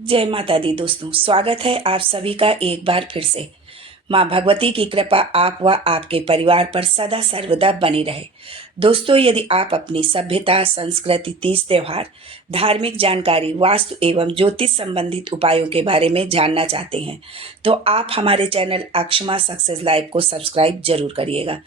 जय माता दी दोस्तों, स्वागत है आप सभी का एक बार फिर से। माँ भगवती की कृपा आप व आपके परिवार पर सदा सर्वदा बनी रहे। दोस्तों, यदि आप अपनी सभ्यता, संस्कृति, तीज त्योहार, धार्मिक जानकारी, वास्तु एवं ज्योतिष संबंधित उपायों के बारे में जानना चाहते हैं तो आप हमारे चैनल अक्षमा सक्सेस लाइव को सब्सक्राइब जरूर करिएगा।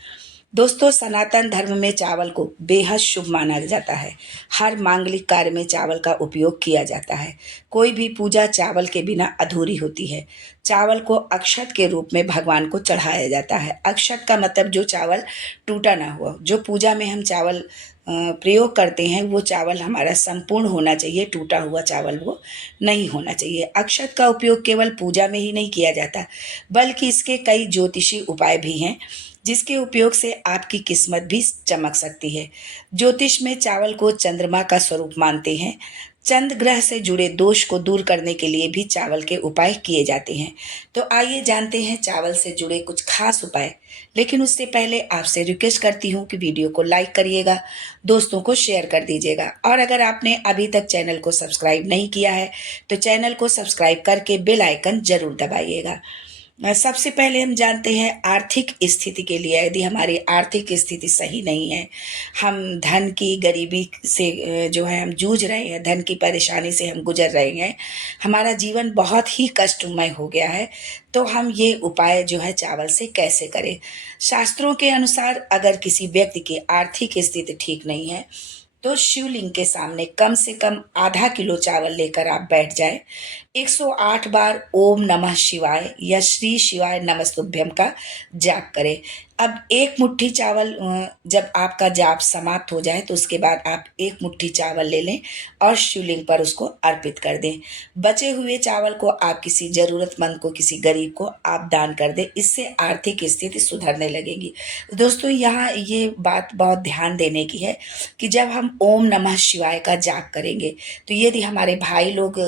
दोस्तों, सनातन धर्म में चावल को बेहद शुभ माना जाता है। हर मांगलिक कार्य में चावल का उपयोग किया जाता है। कोई भी पूजा चावल के बिना अधूरी होती है। चावल को अक्षत के रूप में भगवान को चढ़ाया जाता है। अक्षत का मतलब जो चावल टूटा ना हुआ। जो पूजा में हम चावल प्रयोग करते हैं वो चावल हमारा संपूर्ण होना चाहिए, टूटा हुआ चावल वो नहीं होना चाहिए। अक्षत का उपयोग केवल पूजा में ही नहीं किया जाता, बल्कि इसके कई ज्योतिषी उपाय भी हैं जिसके उपयोग से आपकी किस्मत भी चमक सकती है। ज्योतिष में चावल को चंद्रमा का स्वरूप मानते हैं। चंद्र ग्रह से जुड़े दोष को दूर करने के लिए भी चावल के उपाय किए जाते हैं। तो आइए जानते हैं चावल से जुड़े कुछ खास उपाय। लेकिन उससे पहले आपसे रिक्वेस्ट करती हूँ कि वीडियो को लाइक करिएगा, दोस्तों को शेयर कर दीजिएगा, और अगर आपने अभी तक चैनल को सब्सक्राइब नहीं किया है तो चैनल को सब्सक्राइब करके बेल आइकन जरूर दबाइएगा। सबसे पहले हम जानते हैं आर्थिक स्थिति के लिए। यदि हमारी आर्थिक स्थिति सही नहीं है, हम धन की गरीबी से जो है हम जूझ रहे हैं, धन की परेशानी से हम गुजर रहे हैं, हमारा जीवन बहुत ही कष्टमय हो गया है, तो हम ये उपाय जो है चावल से कैसे करें। शास्त्रों के अनुसार अगर किसी व्यक्ति की आर्थिक स्थिति ठीक नहीं है तो शिवलिंग के सामने कम से कम आधा किलो चावल लेकर आप बैठ जाएं। 108 बार ओम नमः शिवाय या श्री शिवाय नमस्तुभ्यम का जाप करें। अब एक मुट्ठी चावल जब आपका जाप समाप्त हो जाए तो उसके बाद आप एक मुट्ठी चावल ले लें और शिवलिंग पर उसको अर्पित कर दें। बचे हुए चावल को आप किसी जरूरतमंद को, किसी गरीब को आप दान कर दें। इससे आर्थिक स्थिति सुधरने लगेगी। दोस्तों, यहाँ ये बात बहुत ध्यान देने की है कि जब हम ओम नमः शिवाय का जाप करेंगे तो यदि हमारे भाई लोग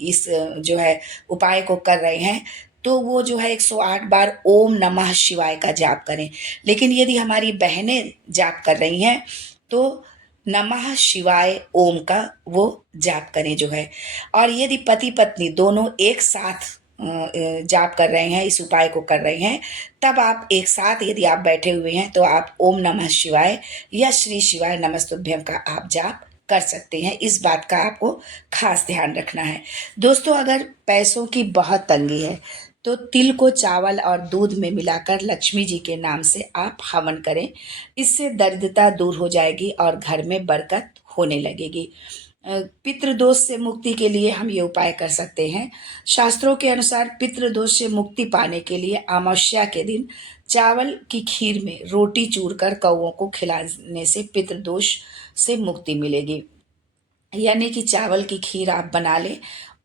इस जो है उपाय को कर रहे हैं तो वो जो है 108 बार ओम नमः शिवाय का जाप करें। लेकिन यदि हमारी बहनें जाप कर रही हैं तो नमः शिवाय ओम का वो जाप करें जो है। और यदि पति पत्नी दोनों एक साथ जाप कर रहे हैं, इस उपाय को कर रहे हैं, तब आप एक साथ यदि आप बैठे हुए हैं तो आप ओम नमः शिवाय या श्री शिवाय नमस्तुभ्यम का आप जाप कर सकते हैं। इस बात का आपको खास ध्यान रखना है। दोस्तों, अगर पैसों की बहुत तंगी है तो तिल को चावल और दूध में मिलाकर लक्ष्मी जी के नाम से आप हवन करें। इससे दरिद्रता दूर हो जाएगी और घर में बरकत होने लगेगी। पितृदोष से मुक्ति के लिए हम ये उपाय कर सकते हैं। शास्त्रों के अनुसार पितृदोष से मुक्ति पाने के लिए अमावस्या के दिन चावल की खीर में रोटी चूर कर कौओं को खिलाने से पितृदोष से मुक्ति मिलेगी। यानी कि चावल की खीर आप बना लें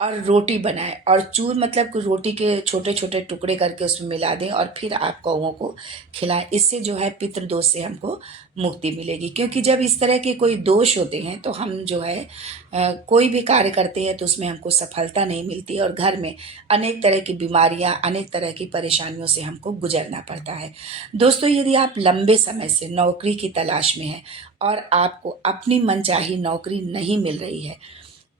और रोटी बनाएं, और चूर मतलब कि रोटी के छोटे छोटे टुकड़े करके उसमें मिला दें और फिर आप कौओं को खिलाएं। इससे जो है पितृदोष से हमको मुक्ति मिलेगी। क्योंकि जब इस तरह के कोई दोष होते हैं तो हम जो है कोई भी कार्य करते हैं तो उसमें हमको सफलता नहीं मिलती और घर में अनेक तरह की बीमारियां, अनेक तरह की परेशानियों से हमको गुजरना पड़ता है। दोस्तों, यदि आप लंबे समय से नौकरी की तलाश में हैं और आपको अपनी मनचाही नौकरी नहीं मिल रही है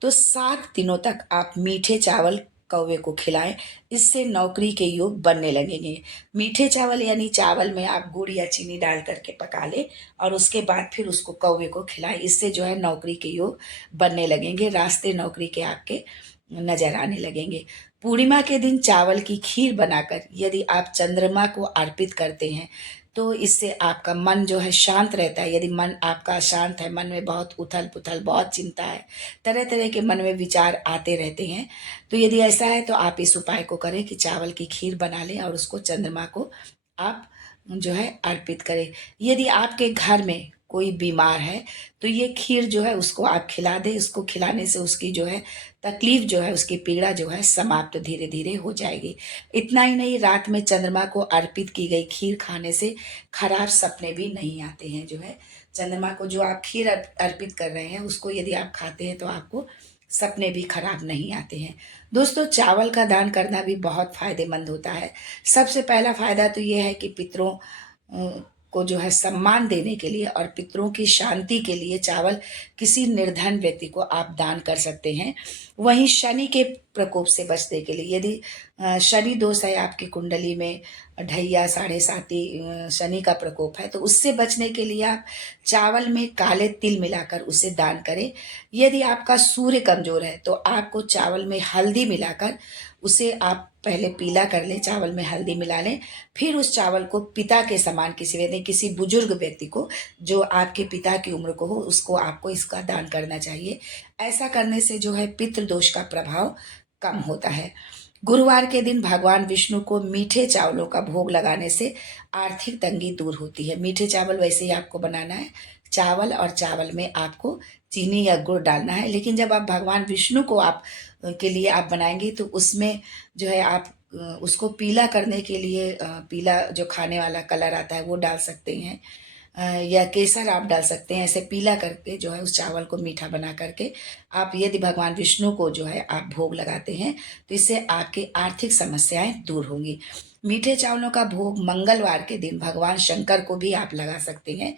तो 7 दिनों तक आप मीठे चावल कौवे को खिलाएं। इससे नौकरी के योग बनने लगेंगे। मीठे चावल यानी चावल में आप गुड़ या चीनी डाल करके पका लें और उसके बाद फिर उसको कौवे को खिलाएं। इससे जो है नौकरी के योग बनने लगेंगे, रास्ते नौकरी के आपके नजर आने लगेंगे। पूर्णिमा के दिन चावल की खीर बनाकर यदि आप चंद्रमा को अर्पित करते हैं तो इससे आपका मन जो है शांत रहता है। यदि मन आपका शांत है, मन में बहुत उथल पुथल, बहुत चिंता है, तरह तरह के मन में विचार आते रहते हैं, तो यदि ऐसा है तो आप इस उपाय को करें कि चावल की खीर बना लें और उसको चंद्रमा को आप जो है अर्पित करें। यदि आपके घर में कोई बीमार है तो ये खीर जो है उसको आप खिला दें। इसको खिलाने से उसकी जो है तकलीफ जो है, उसकी पीड़ा जो है समाप्त धीरे धीरे हो जाएगी। इतना ही नहीं, रात में चंद्रमा को अर्पित की गई खीर खाने से खराब सपने भी नहीं आते हैं। जो है चंद्रमा को जो आप खीर अर्पित कर रहे हैं उसको यदि आप खाते हैं तो आपको सपने भी खराब नहीं आते हैं। दोस्तों, चावल का दान करना भी बहुत फायदेमंद होता है। सबसे पहला फायदा तो ये है कि पितरों को जो है सम्मान देने के लिए और पितरों की शांति के लिए चावल किसी निर्धन व्यक्ति को आप दान कर सकते हैं। वहीं शनि के प्रकोप से बचने के लिए, यदि शनि दोष है आपकी कुंडली में, ढैया साढ़े साती शनि का प्रकोप है, तो उससे बचने के लिए आप चावल में काले तिल मिलाकर उसे दान करें। यदि आपका सूर्य कमजोर है तो आपको चावल में हल्दी मिलाकर उसे आप पहले पीला कर लें, चावल में हल्दी मिला लें, फिर उस चावल को पिता के समान किसी व्यक्ति, किसी बुजुर्ग व्यक्ति को जो आपके पिता की उम्र को हो, उसको आपको इसका दान करना चाहिए। ऐसा करने से जो है पितृदोष का प्रभाव कम होता है। गुरुवार के दिन भगवान विष्णु को मीठे चावलों का भोग लगाने से आर्थिक तंगी दूर होती है। मीठे चावल वैसे ही आपको बनाना है, चावल और चावल में आपको चीनी या गुड़ डालना है, लेकिन जब आप भगवान विष्णु को आप के लिए आप बनाएंगे तो उसमें जो है आप उसको पीला करने के लिए पीला जो खाने वाला कलर आता है वो डाल सकते हैं, या केसर आप डाल सकते हैं। ऐसे पीला करके जो है उस चावल को मीठा बना करके आप यदि भगवान विष्णु को जो है आप भोग लगाते हैं तो इससे आपकी आर्थिक समस्याएं दूर होंगी। मीठे चावलों का भोग मंगलवार के दिन भगवान शंकर को भी आप लगा सकते हैं,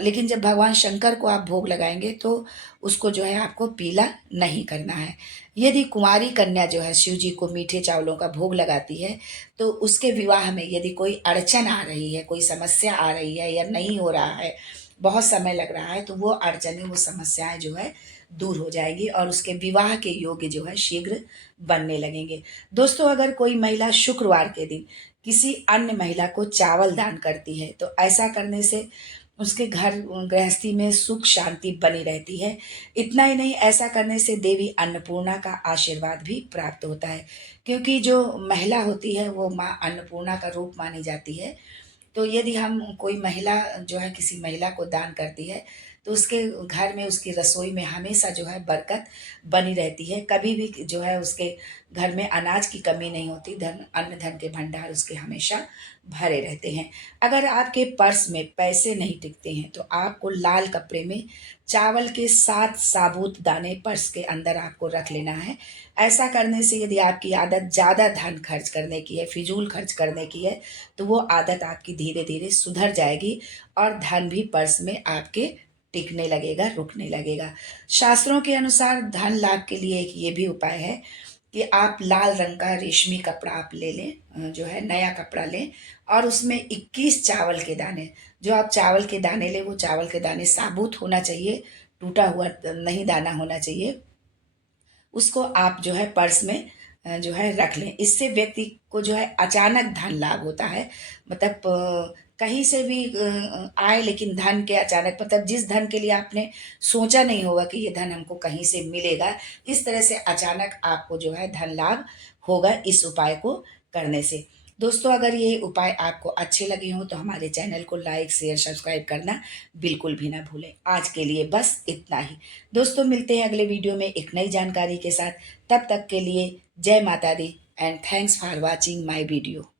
लेकिन जब भगवान शंकर को आप भोग लगाएंगे तो उसको जो है आपको पीला नहीं करना है। यदि कुंवारी कन्या जो है शिव जी को मीठे चावलों का भोग लगाती है तो उसके विवाह में यदि कोई अड़चन आ रही है, कोई समस्या आ रही है या नहीं हो रहा है, बहुत समय लग रहा है, तो वो अड़चनें, वो समस्याएं जो है दूर हो जाएगी और उसके विवाह के योग्य जो है शीघ्र बनने लगेंगे। दोस्तों, अगर कोई महिला शुक्रवार के दिन किसी अन्य महिला को चावल दान करती है तो ऐसा करने से उसके घर गृहस्थी में सुख शांति बनी रहती है। इतना ही नहीं, ऐसा करने से देवी अन्नपूर्णा का आशीर्वाद भी प्राप्त होता है, क्योंकि जो महिला होती है वो माँ अन्नपूर्णा का रूप मानी जाती है। तो यदि हम कोई महिला जो है किसी महिला को दान करती है तो उसके घर में, उसकी रसोई में हमेशा जो है बरकत बनी रहती है, कभी भी जो है उसके घर में अनाज की कमी नहीं होती, धन अन्न धन के भंडार उसके हमेशा भरे रहते हैं। अगर आपके पर्स में पैसे नहीं टिकते हैं तो आपको लाल कपड़े में चावल के 7 साबुत दाने पर्स के अंदर आपको रख लेना है। ऐसा करने से यदि आपकी आदत ज़्यादा धन खर्च करने की है, फिजूल खर्च करने की है, तो वो आदत आपकी धीरे धीरे सुधर जाएगी और धन भी पर्स में आपके टिकने लगेगा, रुकने लगेगा। शास्त्रों के अनुसार धन लाभ के लिए एक ये भी उपाय है कि आप लाल रंग का रेशमी कपड़ा आप ले लें, जो है नया कपड़ा लें, और उसमें 21 चावल के दाने, जो आप चावल के दाने लें वो चावल के दाने साबुत होना चाहिए, टूटा हुआ नहीं दाना होना चाहिए। उसको आप जो है पर्स में जो है रख लें। इससे व्यक्ति को जो है अचानक धन लाभ होता है। मतलब कहीं से भी आए, लेकिन धन के अचानक, मतलब जिस धन के लिए आपने सोचा नहीं होगा कि ये धन हमको कहीं से मिलेगा, इस तरह से अचानक आपको जो है धन लाभ होगा इस उपाय को करने से। दोस्तों, अगर ये उपाय आपको अच्छे लगे हों तो हमारे चैनल को लाइक शेयर सब्सक्राइब करना बिल्कुल भी ना भूलें। आज के लिए बस इतना ही। दोस्तों, मिलते हैं अगले वीडियो में एक नई जानकारी के साथ। तब तक के लिए जय माता दी and thanks for watching my video.